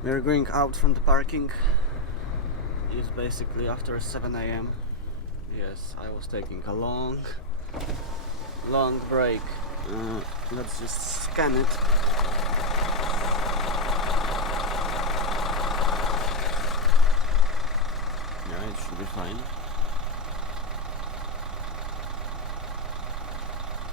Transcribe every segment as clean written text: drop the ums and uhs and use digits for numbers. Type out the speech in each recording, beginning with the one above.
We're going out from the parking. It's basically after 7 a.m. Yes, I was taking a long break. Let's just scan it. Yeah, it should be fine.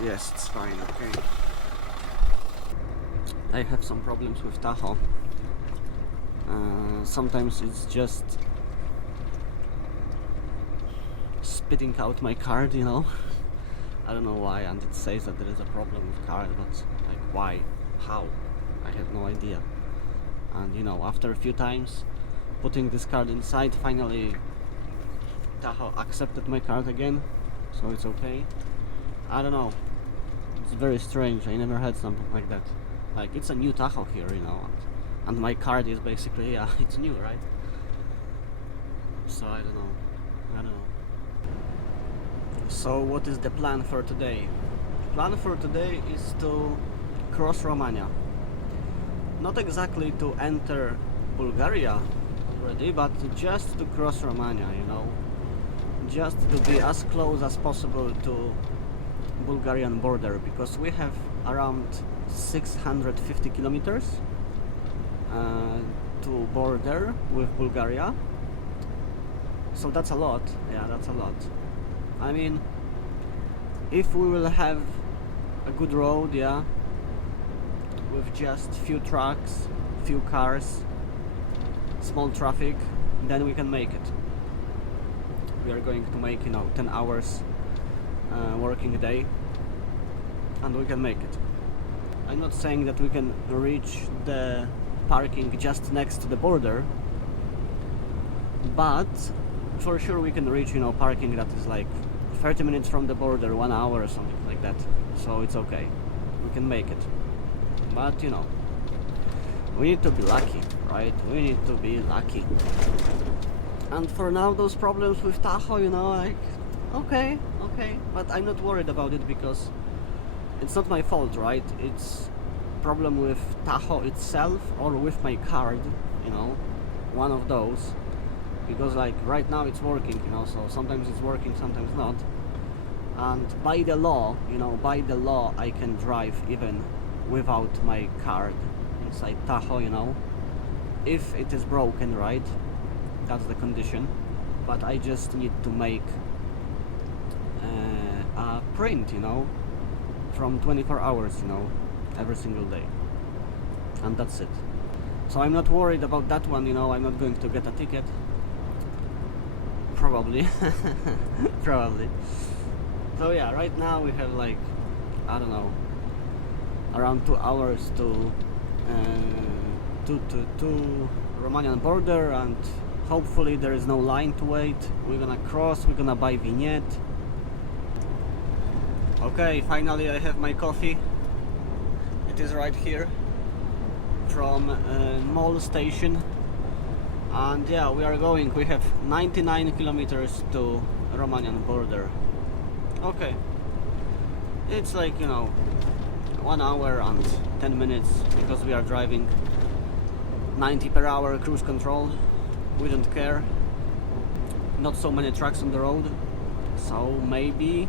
Yes, it's fine, okay. I have some problems with Tahoe. Sometimes it's just spitting out my card, you know. I don't know why, and it says that there is a problem with card, but like why, how, I have no idea. And you know, after a few times putting this card inside, finally Tahoe accepted my card again, so it's okay. I don't know, it's very strange. I never had something like that. Like, it's a new Tahoe here, you know, and my card is basically, yeah, it's new, right? So I don't know. So what is the plan for today? The plan for today is to cross Romania. Not exactly to enter Bulgaria already, but just to cross Romania, you know. Just to be as close as possible to Bulgarian border, because we have around 650 kilometers to border with Bulgaria. So that's a lot. Yeah, that's a lot. I mean, if we will have a good road, yeah, with just few trucks, few cars, small traffic, then we can make it. We are going to make, you know, 10 hours working day, and we can make it. I'm not saying that we can reach the parking just next to the border, but for sure we can reach, you know, parking that is like 30 minutes from the border, 1 hour or something like that. So it's okay, we can make it. But you know, we need to be lucky, right? We need to be lucky. And for now, those problems with Tahoe, you know, like, okay, but I'm not worried about it, because it's not my fault, right? It's problem with Tahoe itself or with my card, you know, one of those. Because like right now it's working, you know, so sometimes it's working, sometimes not. And by the law, you know, by the law I can drive even without my card inside Tahoe, you know, if it is broken, right? That's the condition. But I just need to make a print, you know, from 24 hours, you know, every single day, and that's it. So I'm not worried about that one, you know. I'm not going to get a ticket, probably. Probably. So yeah, right now we have like, I don't know, around 2 hours to Romanian border, and hopefully there is no line to wait. We're gonna cross, we're gonna buy vignette. Okay, finally I have my coffee. It is right here from Mall station. And yeah, we are going. We have 99 kilometers to Romanian border. Okay, it's like, you know, 1 hour and 10 minutes, because we are driving 90 per hour cruise control. We don't care. Not so many trucks on the road, so maybe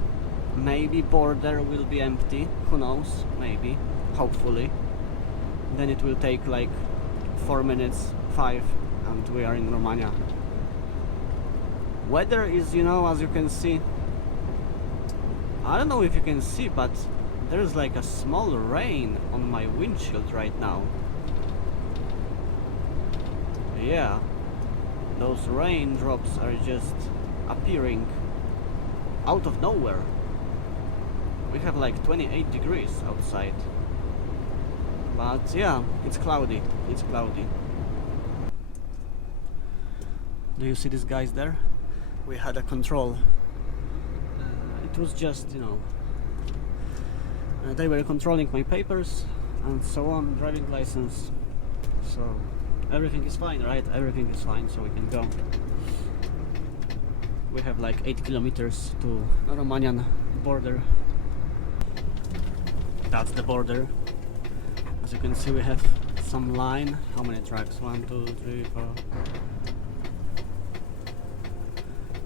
border will be empty. Who knows? Maybe, hopefully. Then it will take like 4 minutes, 5, and we are in Romania. Weather is, you know, as you can see, I don't know if you can see, but there's like a small rain on my windshield right now. Yeah, those raindrops are just appearing out of nowhere. We have like 28 degrees outside. But yeah, it's cloudy. It's cloudy. Do you see these guys there? We had a control. It was just, you know, they were controlling my papers and so on, driving license. So everything is fine, right? Everything is fine, so we can go. We have like 8 kilometers to Romanian border. That's the border. As you can see, we have some line. How many trucks? 1, 2, 3, 4.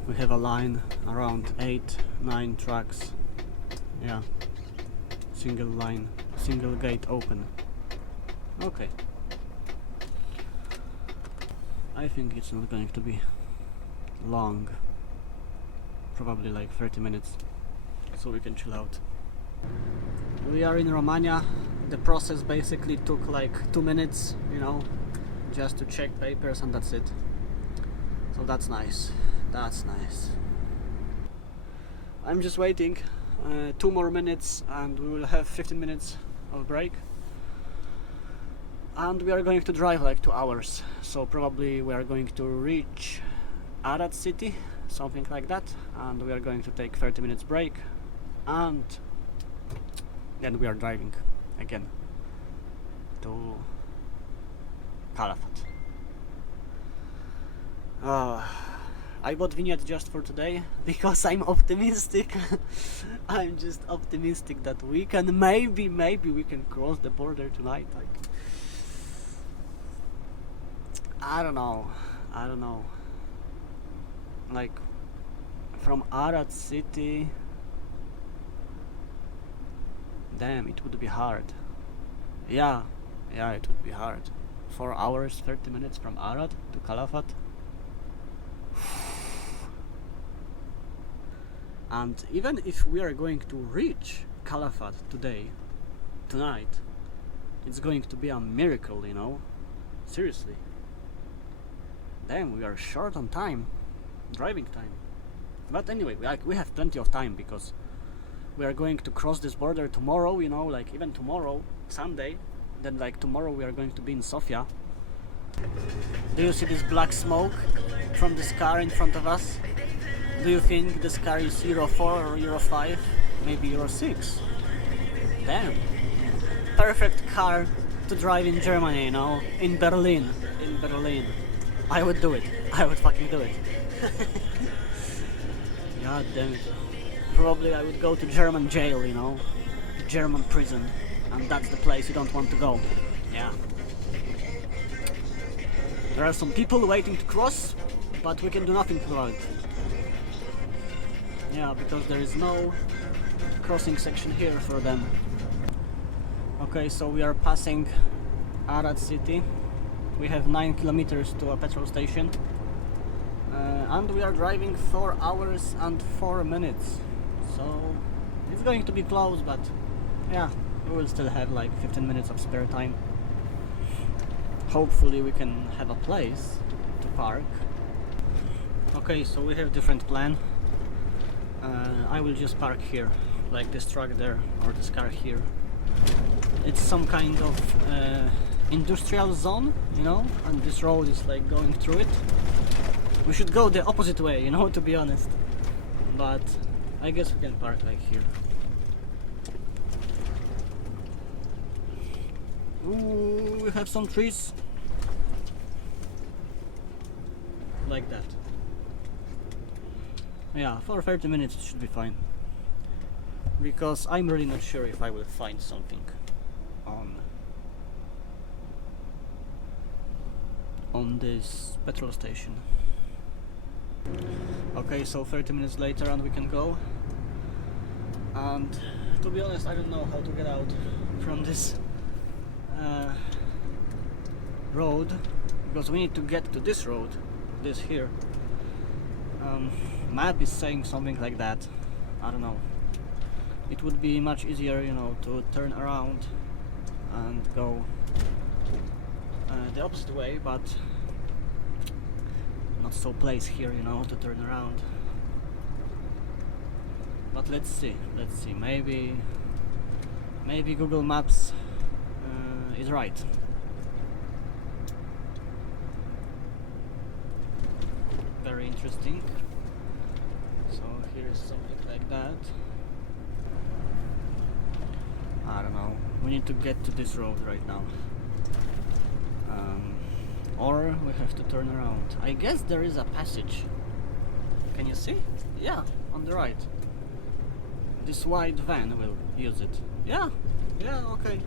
We have a line around 8, 9 trucks. Yeah. Single line, single gate open. Okay. I think it's not going to be long. Probably like 30 minutes. So we can chill out. We are in Romania. The process basically took like 2 minutes, you know, just to check papers, and that's it. So that's nice. That's nice. I'm just waiting 2 more minutes and we will have 15 minutes of break. And we are going to drive like 2 hours. So probably we are going to reach Arad city, something like that. And we are going to take 30 minutes break. And then we are driving again to Calafat. I bought vignette just for today because I'm optimistic. I'm just optimistic that we can maybe we can cross the border tonight. Like, I don't know. Like, from Arad city, damn, it would be hard. Yeah, it would be hard. 4 hours, 30 minutes from Arad to Calafat. And even if we are going to reach Calafat tonight, it's going to be a miracle, you know? Seriously. Damn, we are short on time, driving time. But anyway, we have plenty of time because we are going to cross this border tomorrow, you know, like even tomorrow, Sunday. Then like tomorrow we are going to be in Sofia. Do you see this black smoke from this car in front of us? Do you think this car is Euro 4 or Euro 5? Maybe Euro 6? Damn. Perfect car to drive in Germany, you know? In Berlin. I would do it. I would fucking do it. God damn it. Probably I would go to German jail, you know? German prison. And that's the place you don't want to go. Yeah. There are some people waiting to cross, but we can do nothing about it. Yeah, because there is no crossing section here for them. Okay, so we are passing Arad city. We have 9 kilometers to a petrol station. And we are driving 4 hours and 4 minutes. So it's going to be close, but yeah, we will still have like 15 minutes of spare time. Hopefully we can have a place to park. Okay, so we have different plan. I will just park here, like this truck there or this car here. It's some kind of industrial zone, you know, and this road is like going through it. We should go the opposite way, you know, to be honest. But I guess we can park like here. Ooh, we have some trees. Like that. Yeah, for 30 minutes it should be fine. Because I'm really not sure if I will find something on this petrol station. Okay, so 30 minutes later and we can go. And to be honest, I don't know how to get out from this road, because we need to get to this road, this here. Map is saying something like that. I don't know. It would be much easier, you know, to turn around and go the opposite way, but not so place here, you know, to turn around. But let's see. Maybe Google Maps is right. Very interesting. So here is something like that. I don't know. We need to get to this road right now. Or we have to turn around. I guess there is a passage. Can you see? Yeah, on the right. This white van will use it. Yeah, okay.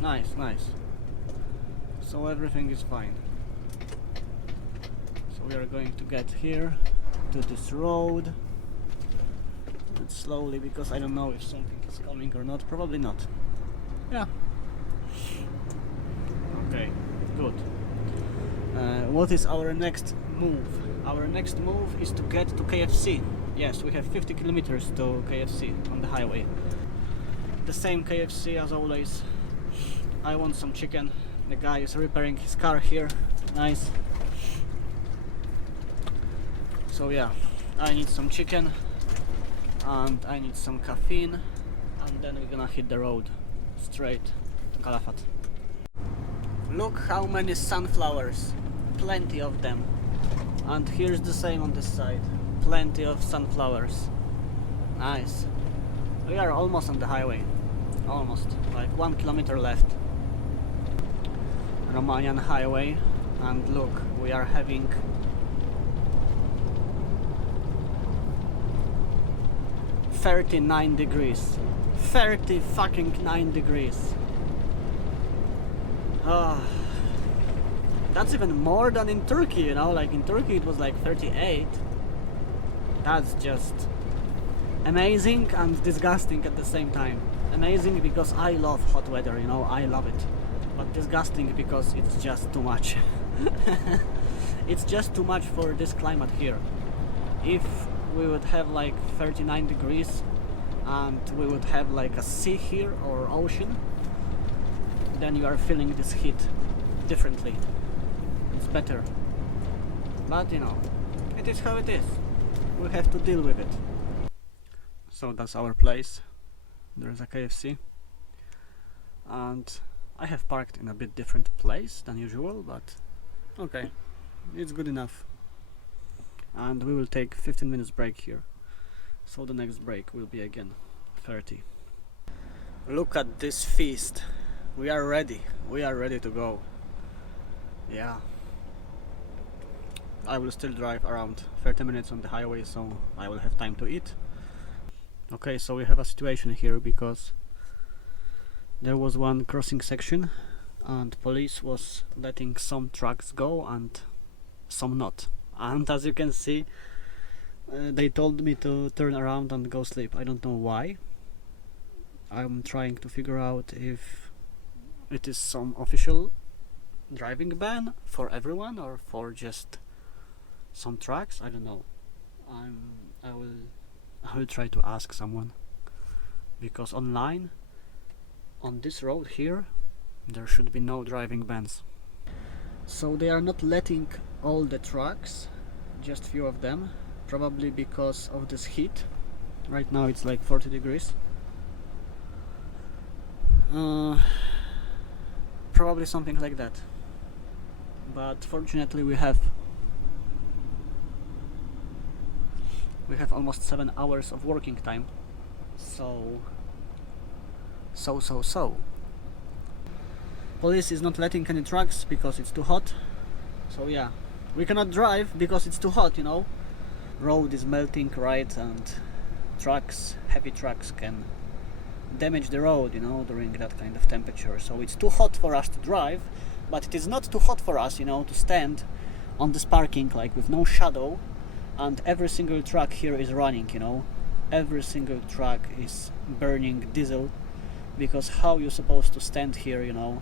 Nice. so everything is fine. So we are going to get here to this road, but slowly, because I don't know if something is coming or not. Probably not. Yeah. Okay, good. What is our next move? Our next move is to get to KFC. Yes, we have 50 kilometers to KFC on the highway. The same KFC as always. I want some chicken. The guy is repairing his car here. Nice. So yeah, I need some chicken and I need some caffeine, and then we're gonna hit the road straight to Calafat. Look how many sunflowers, plenty of them. And here's the same on this side, plenty of sunflowers. Nice. We are almost on the highway, almost, like 1 kilometer left. Romanian highway, and look, we are having 39 degrees. 30 fucking 9 degrees. That's even more than in Turkey, you know, like in Turkey it was like 38. That's just amazing and disgusting at the same time. Amazing because I love hot weather, you know, I love it. But disgusting because it's just too much. It's just too much for this climate here. If we would have like 39 degrees and we would have like a sea here or ocean, then you are feeling this heat differently. It's better. But you know, it is how it is. We have to deal with it. So that's our place. There's a KFC. And I have parked in a bit different place than usual, but okay, it's good enough. And we will take 15 minutes break here. So the next break will be again 30. Look at this feast. We are ready. We are ready to go. Yeah. I will still drive around 30 minutes on the highway, so I will have time to eat. Okay, so we have a situation here because there was one crossing section and police was letting some trucks go and some not. And as you can see, they told me to turn around and go sleep. I don't know why. I'm trying to figure out if it is some official driving ban for everyone or for just some trucks. I don't know. I will try to ask someone, because online on this road here there should be no driving bans. So they are not letting all the trucks, just few of them, probably because of this heat. Right now it's like 40 degrees. Probably something like that. But fortunately we have almost 7 hours of working time. So police is not letting any trucks because it's too hot. So yeah, we cannot drive because it's too hot, you know. Road is melting, right, and trucks, heavy trucks can damage the road, you know, during that kind of temperature. So it's too hot for us to drive, but it is not too hot for us, you know, to stand on this parking like with no shadow, and every single truck here is running, you know. Every single truck is burning diesel, because how you supposed to stand here, you know,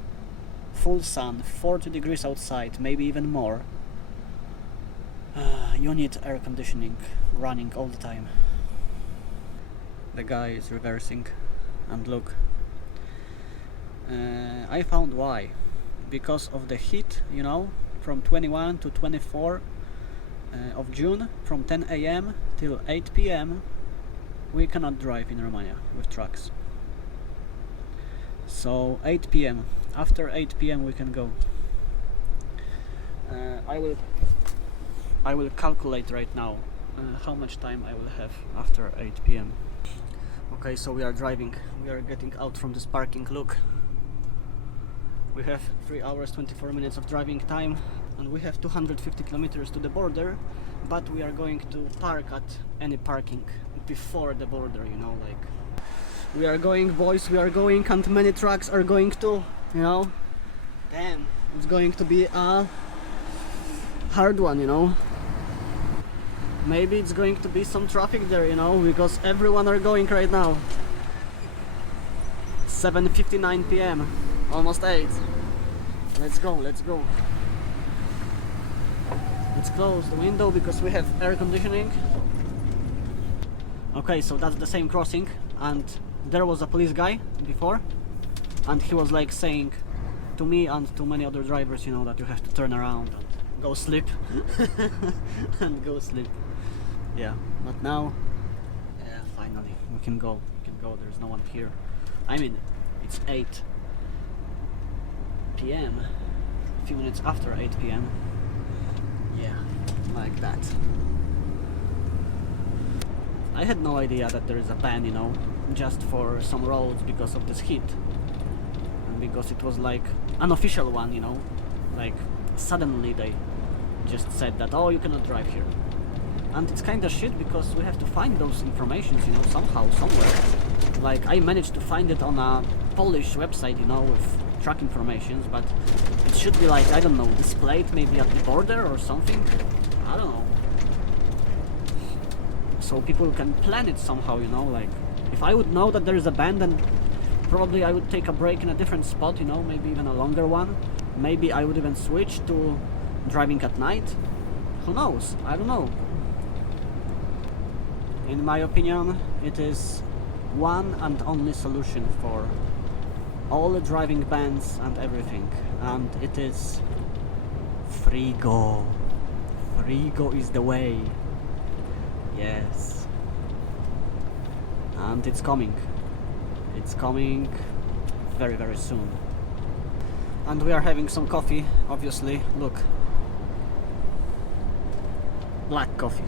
full sun, 40 degrees outside, maybe even more. You need air conditioning running all the time. The guy is reversing, and look, I found why. Because of the heat, you know, from 21 to 24 of June, from 10 AM till 8 PM, we cannot drive in Romania with trucks. So 8 PM, after 8 PM we can go. I will calculate right now how much time I will have after 8 PM. Okay, so we are driving, we are getting out from this parking. Look, we have 3 hours 24 minutes of driving time, and we have 250 kilometers to the border, but we are going to park at any parking before the border, you know, like we are going, boys, we are going, and many trucks are going too, you know. Damn, it's going to be a hard one, you know. Maybe it's going to be some traffic there, you know, because everyone are going right now. 7:59 p.m. Almost 8. Let's go, let's go. Let's close the window because we have air conditioning. Okay, so that's the same crossing, and there was a police guy before, and he was like saying to me and to many other drivers, you know, that you have to turn around and go sleep. And go sleep. Yeah, but now, yeah, finally we can go. There's no one here. I mean, it's 8 p.m. A few minutes after 8 p.m. Yeah, like that. I had no idea that there is a ban, you know, just for some roads because of this heat. And because it was like an official one, you know, like suddenly they just said that, oh, you cannot drive here. And it's kind of shit because we have to find those informations, you know, somehow, somewhere. Like, I managed to find it on a Polish website, you know, with track informations, but it should be like, I don't know, displayed maybe at the border or something. I don't know. So people can plan it somehow, you know, like, if I would know that there is a ban, then probably I would take a break in a different spot, you know, maybe even a longer one. Maybe I would even switch to driving at night. Who knows? I don't know. In my opinion, it is one and only solution for all the driving bans and everything, and it is free go. Free go is the way. Yes. And it's coming. It's coming very, very soon. And we are having some coffee, obviously. Look. Black coffee.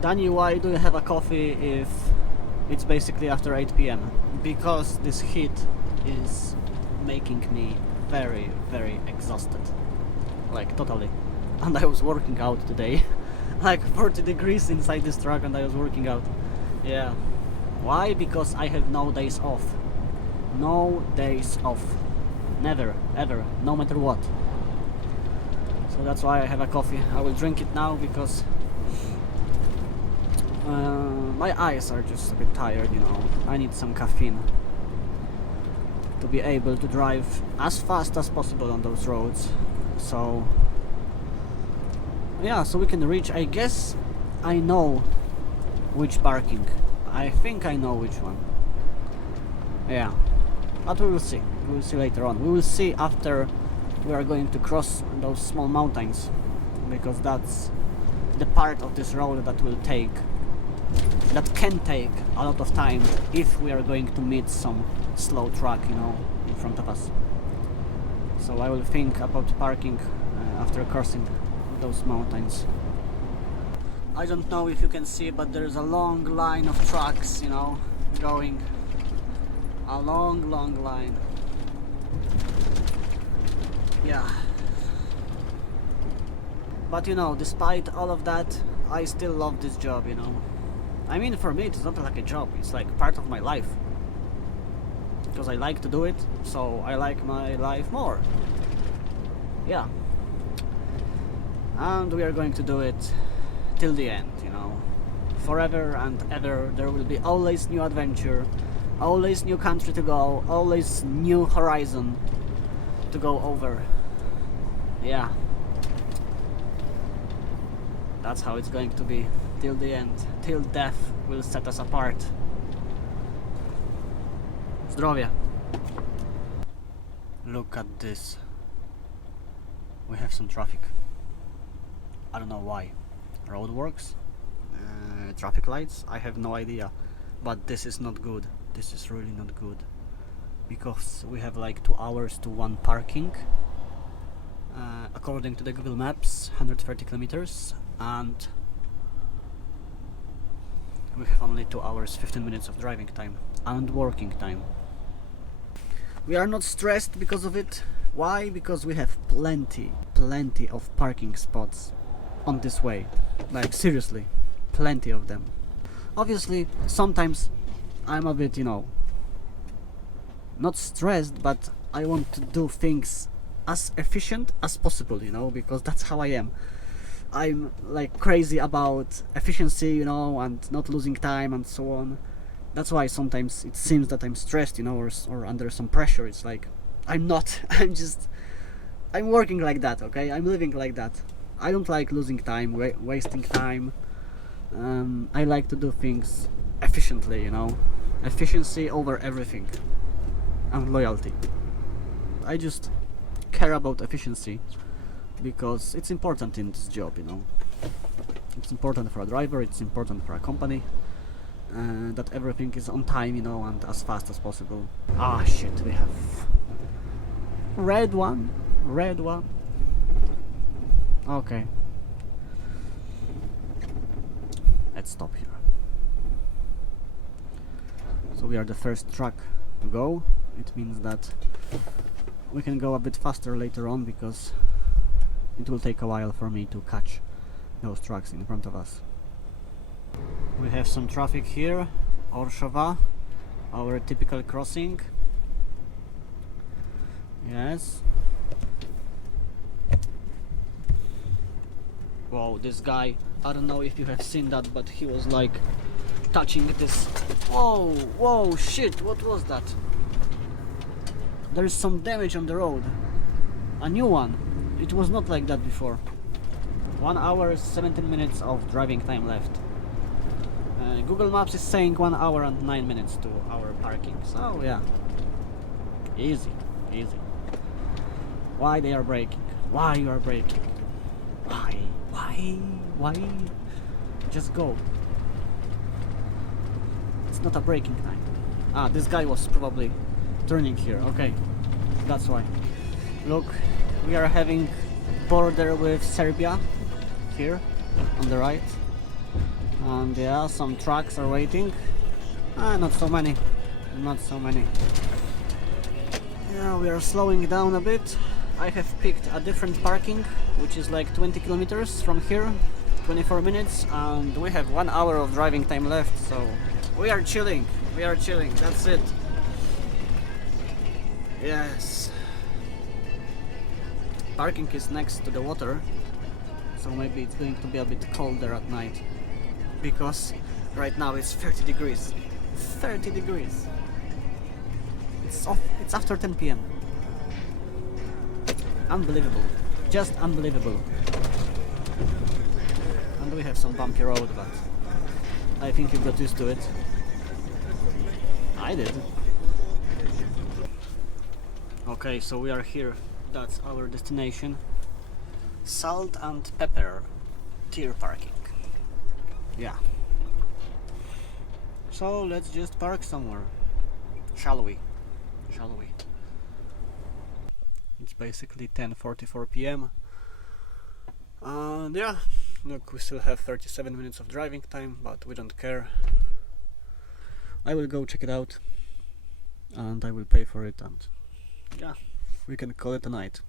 Danny, why do you have a coffee if it's basically after 8 p.m? Because this heat is making me very, very exhausted. Like, totally. And I was working out today. Like 40 degrees inside this truck and I was working out. Yeah. Why? Because I have no days off. No days off. Never, ever, no matter what. So that's why I have a coffee. I will drink it now because my eyes are just a bit tired, you know. I need some caffeine to be able to drive as fast as possible on those roads. So yeah, so we can reach, I guess I know which parking. I think I know which one. Yeah, but we will see. We will see later on. We will see after we are going to cross those small mountains, because that's the part of this road that will take, that can take a lot of time if we are going to meet some slow truck, you know, in front of us. So I will think about parking after crossing those mountains. I don't know if you can see, but there's a long line of trucks, you know, going. A long, long line. Yeah. But you know, despite all of that, I still love this job, you know. I mean, for me, it's not like a job, it's like part of my life. Because I like to do it, so I like my life more. Yeah. And we are going to do it till the end, you know. Forever and ever, there will be always new adventure, always new country to go, always new horizon to go over. Yeah. That's how it's going to be till the end, till death will set us apart. Zdrowie. Look at this. We have some traffic. I don't know why. Roadworks? Traffic lights? I have no idea. But this is not good. This is really not good. Because we have like 2 hours to one parking. According to the Google Maps, 130 kilometers. And we have only 2 hours, 15 minutes of driving time. And working time. We are not stressed because of it. Why? Because we have plenty of parking spots on this way. Like, seriously, plenty of them. Obviously, sometimes I'm a bit, you know, not stressed, but I want to do things as efficient as possible, you know, because that's how I am. I'm like crazy about efficiency, you know, and not losing time and so on. That's why sometimes it seems that I'm stressed, you know, or under some pressure. It's like I'm not. I'm working like that, okay? I'm living like that. I don't like losing time, wasting time. I like to do things efficiently, you know. Efficiency over everything, and loyalty. I just care about efficiency because it's important in this job, you know. It's important for a driver, it's important for a company, that everything is on time, you know, and as fast as possible. Ah, shit, we have red one. Okay, let's stop here. So we are the first truck to go. It means that we can go a bit faster later on, because it will take a while for me to catch those trucks in front of us. We have some traffic here, Orshova, our typical crossing. Yes. Wow, this guy, I don't know if you have seen that, but he was like touching this. Whoa, shit, what was that? There is some damage on the road. A new one. It was not like that before. 1 hour 17 minutes of driving time left. Google Maps is saying 1 hour and 9 minutes to our parking. So yeah, easy. Why they are braking? Why you are braking? Why? Just go. It's not a braking time. Ah, this guy was probably turning here. Okay, that's why. Look, we are having border with Serbia here on the right, and yeah, some trucks are waiting. Not so many. Yeah, we are slowing down a bit. I have picked a different parking, which is like 20 kilometers from here, 24 minutes, and we have 1 hour of driving time left, so we are chilling, that's it. Yes. Parking is next to the water, so maybe it's going to be a bit colder at night, because right now it's 30 degrees. 30 degrees. It's after 10 p.m. Unbelievable. Just unbelievable. And we have some bumpy road, but I think you got used to it. I did. Okay, so we are here. That's our destination. Salt and Pepper tier parking. Yeah. So let's just park somewhere. Shall we? It's basically 10:44 p.m. And yeah, look, we still have 37 minutes of driving time, but we don't care. I will go check it out and I will pay for it, and yeah, we can call it a night.